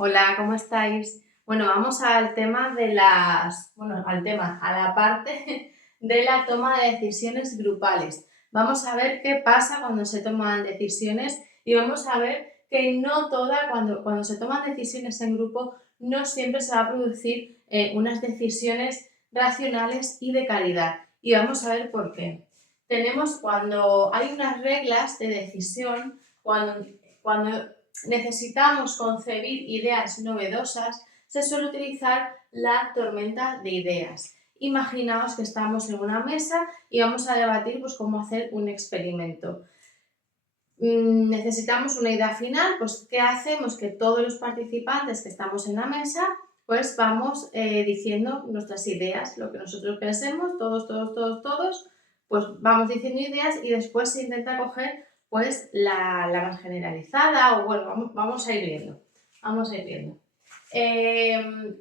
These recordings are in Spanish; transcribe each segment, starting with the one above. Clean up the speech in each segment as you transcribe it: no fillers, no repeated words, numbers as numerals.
Hola, ¿cómo estáis? Bueno, vamos al tema a la parte de la toma de decisiones grupales. Vamos a ver qué pasa cuando se toman decisiones y vamos a ver que cuando se toman decisiones en grupo, no siempre se va a producir unas decisiones racionales y de calidad. Y vamos a ver por qué. Cuando hay unas reglas de decisión, cuando necesitamos concebir ideas novedosas, se suele utilizar la tormenta de ideas. Imaginaos que estamos en una mesa y vamos a debatir cómo hacer un experimento. Necesitamos una idea final, pues ¿qué hacemos? Que todos los participantes que estamos en la mesa, pues vamos diciendo nuestras ideas, lo que nosotros pensemos, todos, pues vamos diciendo ideas y después se intenta coger pues la más generalizada o bueno, vamos a ir viendo.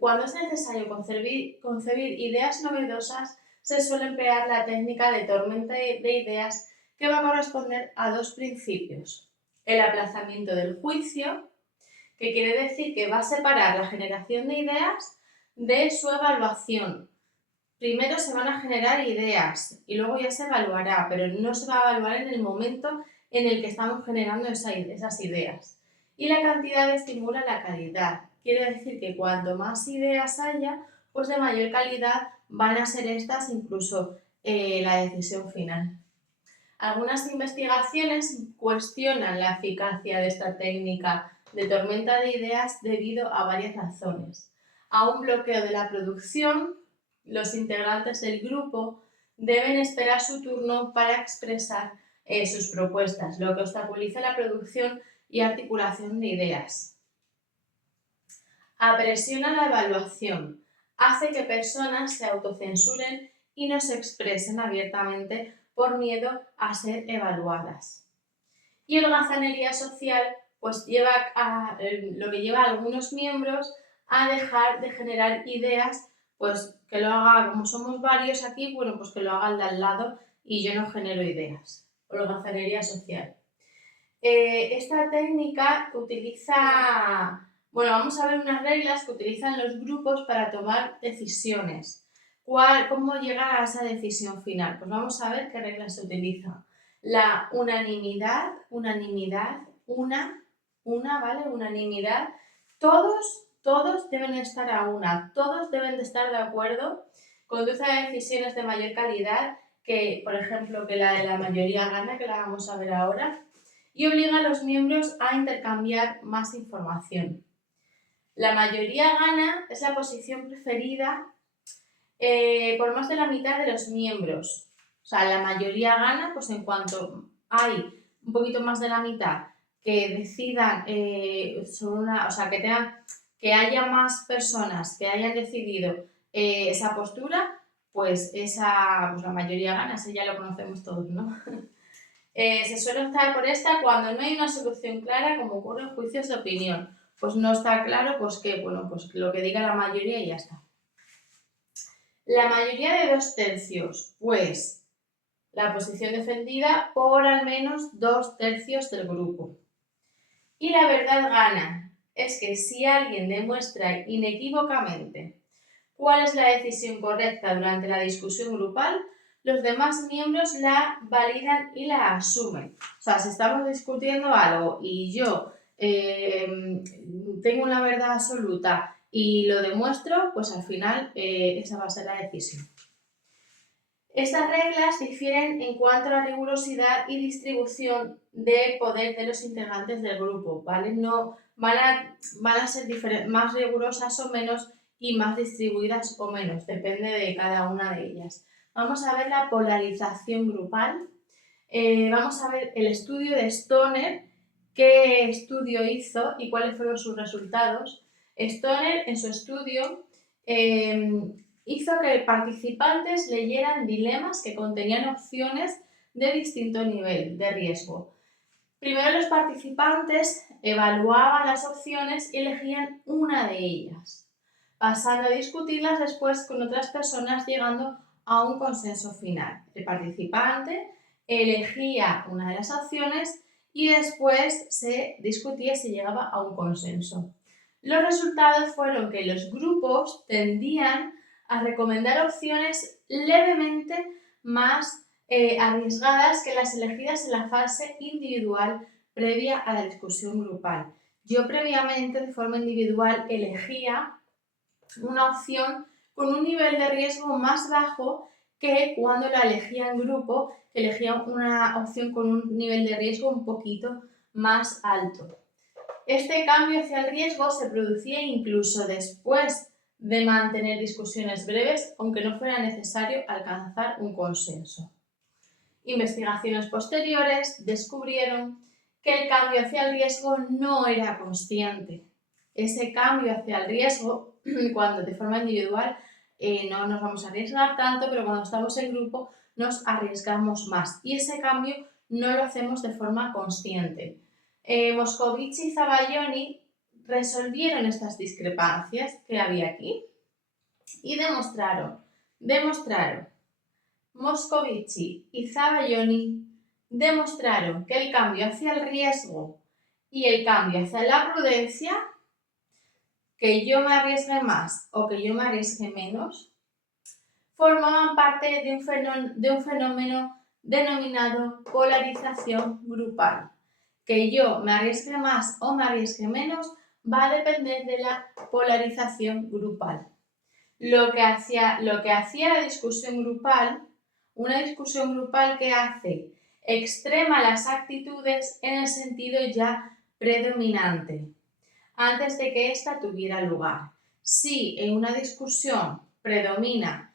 Cuando es necesario concebir ideas novedosas, se suele emplear la técnica de tormenta de ideas que va a corresponder a dos principios. El aplazamiento del juicio, que quiere decir que va a separar la generación de ideas de su evaluación. Primero se van a generar ideas y luego ya se evaluará, pero no se va a evaluar en el momento en el que estamos generando esas ideas. Y la cantidad estimula la calidad. Quiere decir que cuanto más ideas haya, pues de mayor calidad van a ser estas incluso la decisión final. Algunas investigaciones cuestionan la eficacia de esta técnica de tormenta de ideas debido a varias razones. A un bloqueo de la producción, los integrantes del grupo deben esperar su turno para expresar sus propuestas, lo que obstaculiza la producción y articulación de ideas. Apresiona la evaluación, hace que personas se autocensuren y no se expresen abiertamente por miedo a ser evaluadas. Y holgazanería social pues lo que lleva a algunos miembros a dejar de generar ideas, pues que lo haga, como somos varios aquí, bueno, pues que lo haga el de al lado y yo no genero ideas. Holgazanería social. Esta técnica vamos a ver unas reglas que utilizan los grupos para tomar decisiones. ¿Cómo llegar a esa decisión final? Pues vamos a ver qué reglas se utilizan. La unanimidad, ¿vale? Unanimidad. Todos deben estar a una, todos deben de estar de acuerdo. Conduce a decisiones de mayor calidad que, por ejemplo, que la de la mayoría gana, que la vamos a ver ahora, y obliga a los miembros a intercambiar más información. La mayoría gana es la posición preferida por más de la mitad de los miembros. O sea, la mayoría gana pues en cuanto hay un poquito más de la mitad que decidan que haya más personas que hayan decidido esa postura, pues la mayoría gana, eso ya lo conocemos todos, ¿no? Se suele optar por esta cuando no hay una solución clara, como ocurre en juicios de opinión. Pues no está claro, pues lo que diga la mayoría y ya está. La mayoría de 2/3, pues la posición defendida por al menos 2/3 del grupo. Y la verdad gana. Es que si alguien demuestra inequívocamente cuál es la decisión correcta durante la discusión grupal, los demás miembros la validan y la asumen. O sea, si estamos discutiendo algo y yo tengo una verdad absoluta y lo demuestro, pues al final esa va a ser la decisión. Estas reglas difieren en cuanto a la rigurosidad y distribución de poder de los integrantes del grupo, ¿vale? No van a ser más rigurosas o menos y más distribuidas o menos, depende de cada una de ellas. Vamos a ver la polarización grupal. Vamos a ver el estudio de Stoner, qué estudio hizo y cuáles fueron sus resultados. Stoner, en su estudio, hizo que participantes leyeran dilemas que contenían opciones de distinto nivel de riesgo. Primero los participantes evaluaban las opciones y elegían una de ellas, pasando a discutirlas después con otras personas, llegando a un consenso final. El participante elegía una de las opciones y después se discutía y se llegaba a un consenso. Los resultados fueron que los grupos tendían a recomendar opciones levemente más arriesgadas que las elegidas en la fase individual previa a la discusión grupal. Yo previamente, de forma individual, elegía una opción con un nivel de riesgo más bajo que cuando la elegía en grupo, que elegía una opción con un nivel de riesgo un poquito más alto. Este cambio hacia el riesgo se producía incluso después de mantener discusiones breves, aunque no fuera necesario alcanzar un consenso. Investigaciones posteriores descubrieron que el cambio hacia el riesgo no era constante. Ese cambio hacia el riesgo, cuando de forma individual no nos vamos a arriesgar tanto, pero cuando estamos en grupo nos arriesgamos más. Y ese cambio no lo hacemos de forma consciente. Moscovici y Zabajoni resolvieron estas discrepancias que había aquí y demostraron Moscovici y Zabajoni demostraron que el cambio hacia el riesgo y el cambio hacia la prudencia, que yo me arriesgue más o que yo me arriesgue menos, formaban parte de un fenómeno denominado polarización grupal. Que yo me arriesgue más o me arriesgue menos va a depender de la polarización grupal. Lo que hacía la discusión grupal, una discusión grupal que hace extrema las actitudes en el sentido ya predominante, antes de que ésta tuviera lugar. Si en una discusión predomina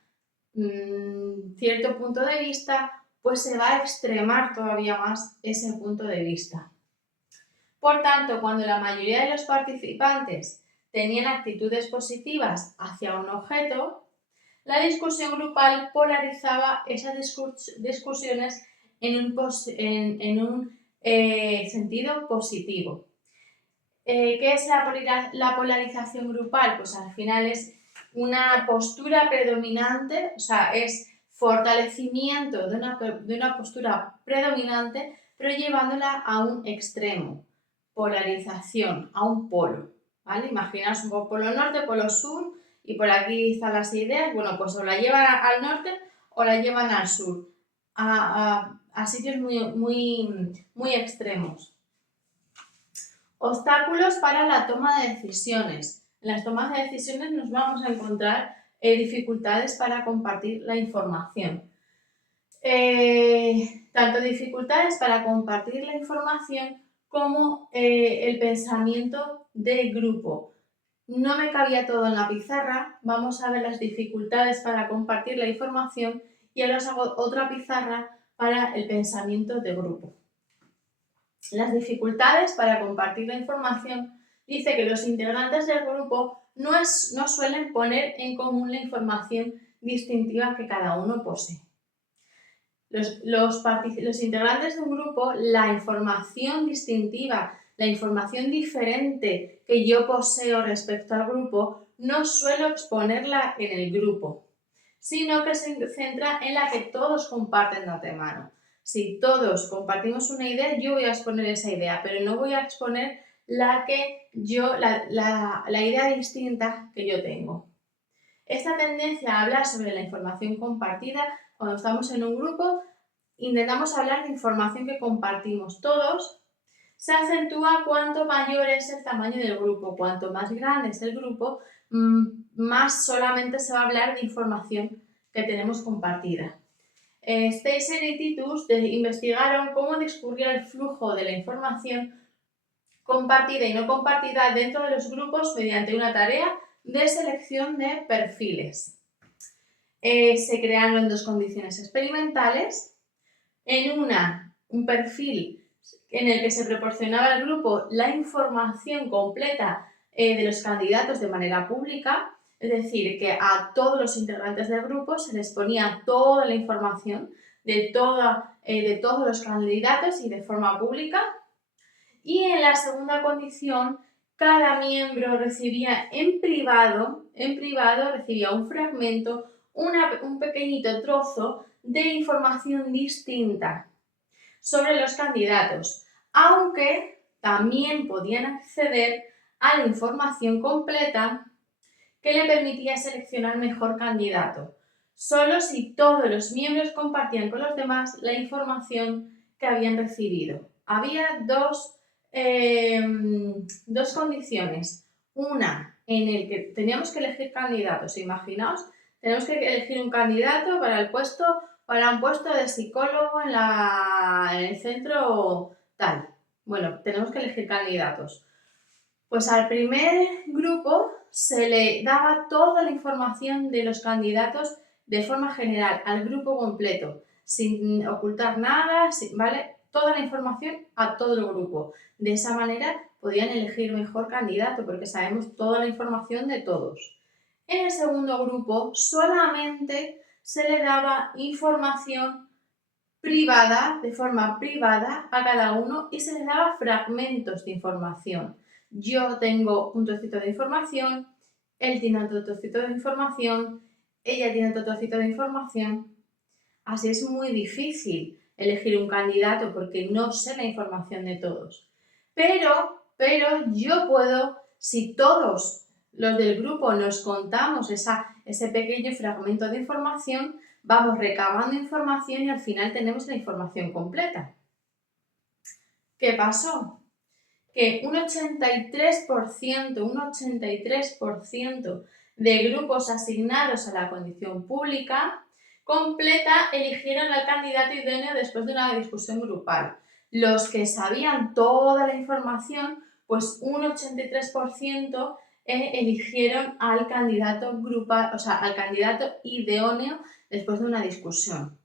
cierto punto de vista, pues se va a extremar todavía más ese punto de vista. Por tanto, cuando la mayoría de los participantes tenían actitudes positivas hacia un objeto, la discusión grupal polarizaba esas discusiones en un sentido positivo. ¿Qué es la polarización grupal? Pues al final es una postura predominante, o sea, es fortalecimiento de una postura predominante, pero llevándola a un extremo. Polarización, a un polo, ¿vale? Imaginaos un poco polo norte, polo sur, y por aquí están las ideas, bueno, pues o la llevan al norte o la llevan al sur, a sitios muy extremos. Obstáculos para la toma de decisiones. En las tomas de decisiones nos vamos a encontrar dificultades para compartir la información. Tanto dificultades para compartir la información como el pensamiento del grupo. No me cabía todo en la pizarra, vamos a ver las dificultades para compartir la información y ahora os hago otra pizarra para el pensamiento de grupo. Las dificultades para compartir la información dice que los integrantes del grupo no suelen poner en común la información distintiva que cada uno posee. Los integrantes de un grupo, la información distintiva, la información diferente que yo poseo respecto al grupo, no suelo exponerla en el grupo, sino que se centra en la que todos comparten de antemano. Si todos compartimos una idea, yo voy a exponer esa idea, pero no voy a exponer la idea distinta que yo tengo. Esta tendencia a hablar sobre la información compartida, cuando estamos en un grupo, intentamos hablar de información que compartimos todos, se acentúa cuanto mayor es el tamaño del grupo. Cuanto más grande es el grupo, más solamente se va a hablar de información que tenemos compartida. Steiser y Titus investigaron cómo discurría el flujo de la información compartida y no compartida dentro de los grupos mediante una tarea de selección de perfiles. Se crearon dos condiciones experimentales. En un perfil en el que se proporcionaba al grupo la información completa de los candidatos de manera pública, es decir, que a todos los integrantes del grupo se les ponía toda la información de todos los candidatos y de forma pública. Y en la segunda condición, cada miembro recibía en privado recibía un fragmento, un pequeñito trozo de información distinta sobre los candidatos, aunque también podían acceder a la información completa que le permitía seleccionar mejor candidato, solo si todos los miembros compartían con los demás la información que habían recibido. Había dos condiciones. Una en el que teníamos que elegir candidatos. Imaginaos, tenemos que elegir un candidato para un puesto de psicólogo en el centro tal. Bueno, tenemos que elegir candidatos. Pues al primer grupo se le daba toda la información de los candidatos de forma general, al grupo completo, sin ocultar nada, ¿vale? Toda la información a todo el grupo. De esa manera podían elegir mejor candidato porque sabemos toda la información de todos. En el segundo grupo solamente se le daba información privada, de forma privada a cada uno y se les daba fragmentos de información. Yo tengo un trocito de información, él tiene otro trocito de información, ella tiene otro trocito de información. Así es muy difícil elegir un candidato porque no sé la información de todos. Pero yo puedo, si todos los del grupo nos contamos ese pequeño fragmento de información, vamos recabando información y al final tenemos la información completa. ¿Qué pasó? Que un 83% de grupos asignados a la condición pública completa eligieron al candidato idóneo después de una discusión grupal. Los que sabían toda la información, pues un 83% eligieron al candidato grupal, o sea, al candidato idóneo después de una discusión.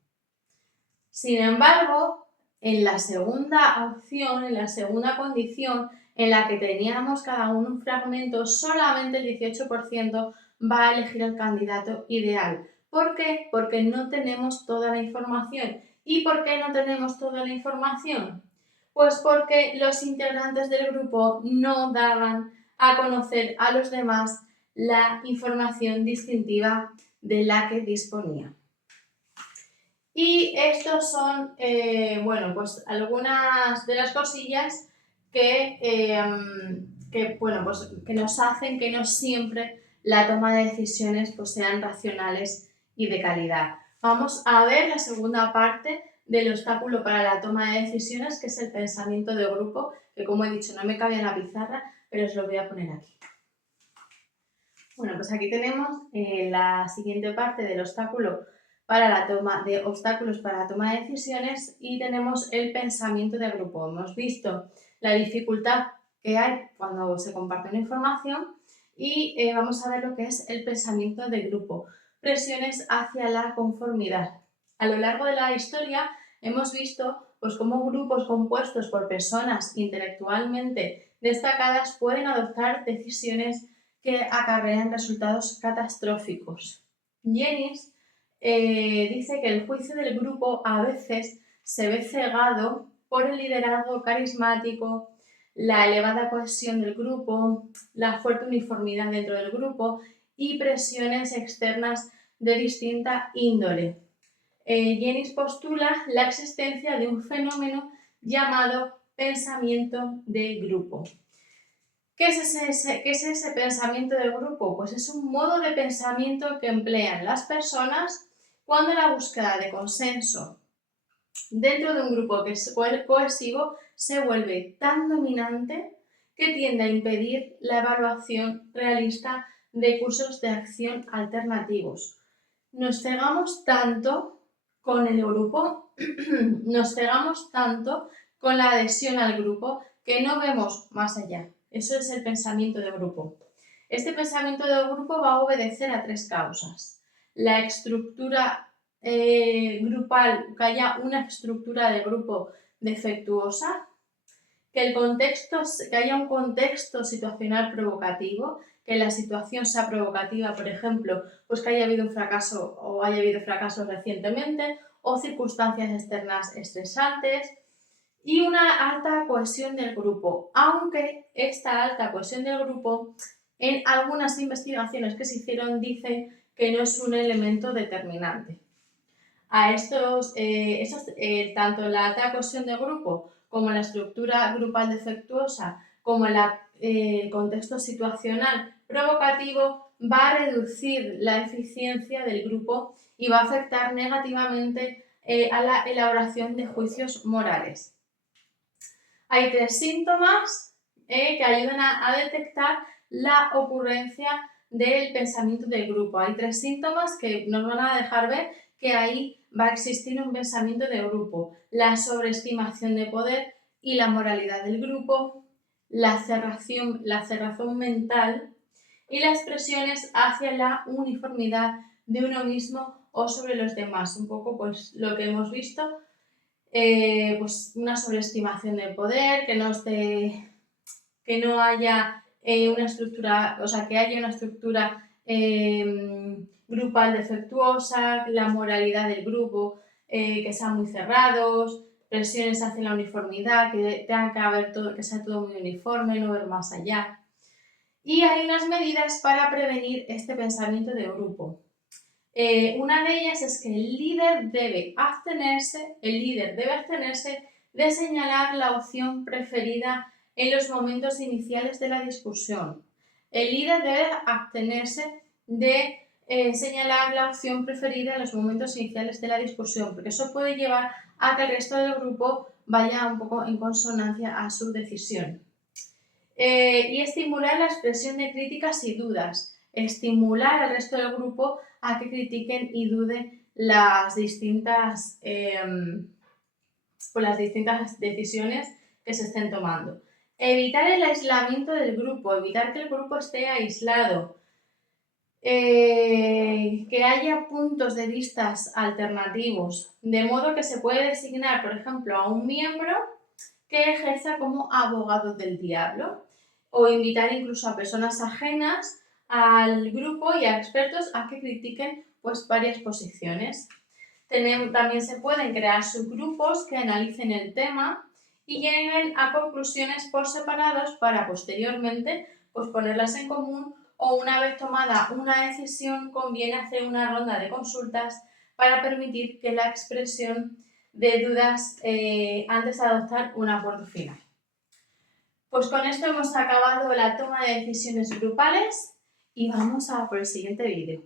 Sin embargo, en la segunda opción, en la segunda condición, en la que teníamos cada uno un fragmento, solamente el 18% va a elegir el candidato ideal. ¿Por qué? Porque no tenemos toda la información. ¿Y por qué no tenemos toda la información? Pues porque los integrantes del grupo no daban a conocer a los demás la información distintiva de la que disponían. Y estos son, pues algunas de las cosillas que nos hacen que no siempre la toma de decisiones pues, sean racionales y de calidad. Vamos a ver la segunda parte del obstáculo para la toma de decisiones, que es el pensamiento de grupo, que como he dicho no me cabe en la pizarra, pero os lo voy a poner aquí. Bueno, pues aquí tenemos la siguiente parte del obstáculo para la toma de obstáculos para la toma de decisiones y tenemos el pensamiento de grupo. Hemos visto la dificultad que hay cuando se comparte una información y vamos a ver lo que es el pensamiento de grupo. Presiones hacia la conformidad. A lo largo de la historia hemos visto pues, cómo grupos compuestos por personas intelectualmente destacadas pueden adoptar decisiones que acarrean resultados catastróficos. Jennings dice que el juicio del grupo a veces se ve cegado por el liderazgo carismático, la elevada cohesión del grupo, la fuerte uniformidad dentro del grupo y presiones externas de distinta índole. Jennings postula la existencia de un fenómeno llamado pensamiento de grupo. ¿Qué es ese pensamiento de grupo? Pues es un modo de pensamiento que emplean las personas cuando la búsqueda de consenso dentro de un grupo que es cohesivo se vuelve tan dominante que tiende a impedir la evaluación realista de cursos de acción alternativos. Nos cegamos tanto con el grupo, nos cegamos tanto con la adhesión al grupo que no vemos más allá. Eso es el pensamiento de grupo. Este pensamiento de grupo va a obedecer a tres causas. La estructura grupal, que haya una estructura de grupo defectuosa, que haya un contexto situacional provocativo, que la situación sea provocativa, por ejemplo, pues que haya habido un fracaso o haya habido fracasos recientemente o circunstancias externas estresantes, y una alta cohesión del grupo, aunque esta alta cohesión del grupo en algunas investigaciones que se hicieron dice que no es un elemento determinante. A tanto la alta cohesión del grupo como la estructura grupal defectuosa como el contexto situacional provocativo, va a reducir la eficiencia del grupo y va a afectar negativamente a la elaboración de juicios morales. Hay 3 síntomas que ayudan a detectar la ocurrencia del pensamiento del grupo. Hay 3 síntomas que nos van a dejar ver que ahí va a existir un pensamiento de grupo: la sobreestimación de poder y la moralidad del grupo, la cerrazón mental y las presiones hacia la uniformidad de uno mismo o sobre los demás. Un poco pues lo que hemos visto, pues una sobreestimación del poder, que no haya una estructura, o sea, que haya una estructura grupal defectuosa, la moralidad del grupo, que sean muy cerrados, presiones hacia la uniformidad, que tenga que haber todo, que sea todo muy uniforme, no ver más allá. Y hay unas medidas para prevenir este pensamiento de grupo. Una de ellas es que el líder debe abstenerse de señalar la opción preferida en los momentos iniciales de la discusión. El líder debe abstenerse de señalar la opción preferida en los momentos iniciales de la discusión, porque eso puede llevar a que el resto del grupo vaya un poco en consonancia a su decisión. Y estimular la expresión de críticas y dudas. Estimular al resto del grupo a que critiquen y duden las distintas decisiones que se estén tomando. Evitar el aislamiento del grupo, evitar que el grupo esté aislado. Que haya puntos de vista alternativos, de modo que se puede designar, por ejemplo, a un miembro que ejerza como abogado del diablo, o invitar incluso a personas ajenas al grupo y a expertos a que critiquen pues varias posiciones. También se pueden crear subgrupos que analicen el tema y lleguen a conclusiones por separados para posteriormente pues ponerlas en común, o una vez tomada una decisión conviene hacer una ronda de consultas para permitir que la expresión de dudas antes de adoptar un acuerdo final. Pues con esto hemos acabado la toma de decisiones grupales y vamos a por el siguiente vídeo.